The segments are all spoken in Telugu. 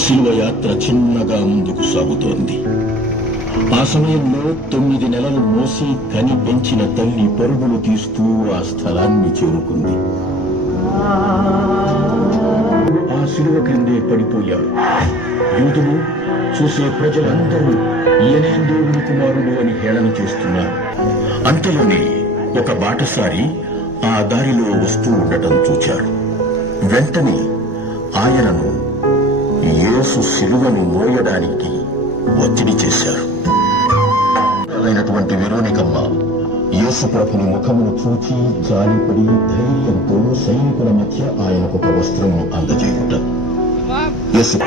శిలువయాత్ర చిన్నగా ముందుకు సాగుతోంది. ఆ సమయంలో 9 నెలలు మోసి కని పెంచిన తల్లి పరుగులు తీస్తూ ఆ స్థలాన్ని చేరుకుంది. ఆ శిలువ క్రిందే పడిపోయాడు. యూదులు, చూసే ప్రజలందరూ ఈయనే దేవుని కుమారుడు అని హేళన చేస్తున్నారు. అంతలోనే ఒక బాటసారి ఆ దారిలో వస్తూ ఉండటం చూచారు. వెంటనే ఆయనను యేసు శిలువను మోయడానికి ఒత్తిడి చేశారు. అయినటువంటి వెరోనికమ్మ యేసు ప్రభుని ముఖమును చూచి జాలిపడి ధైర్యంతో సైనికుల మధ్య ఆయనకు ఒక వస్త్రమును అందజేయుట. యేసు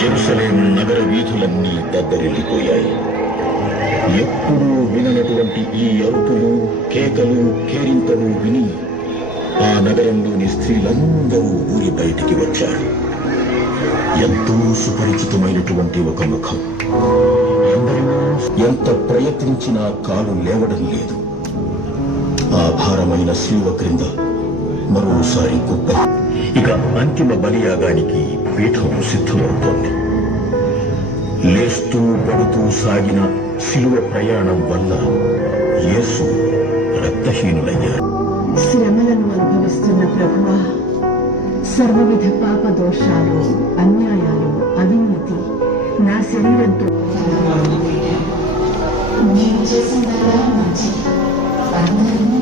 జెరూసలేం నగర వీధులన్నీ దద్దరిల్లిపోయాయి. ఎప్పుడూ విననటువంటి ఈ అరుపులు, కేకలు, కేరింతలు విని ఆ నగరంలోని స్త్రీలందరూ ఊరి బయటికి వచ్చారు. ఎంతో సుపరిచితమైనటువంటి ఒక ముఖం. ఎందరినో ఎంత ప్రయత్నించినా కాలు లేవడం లేదు. ఆ భారమైన శిలువ క్రింద మరోసారి కుప్ప. ఇక అంతిమ బలియాగానికి పీఠం సిద్ధమవుతోంది. లేస్తూ పడుతూ సాగిన శిలువ ప్రయాణం వల్ల యేసు రక్తహీనులయ్యారు. శ్రమలను అనుభవిస్తున్న ప్రభువా, సర్వవిధ పాప దోషాలు, అన్యాయాలు, అవినీతి నా శరీరంతో నేను చేసిందల్లా మంచి అందరినీ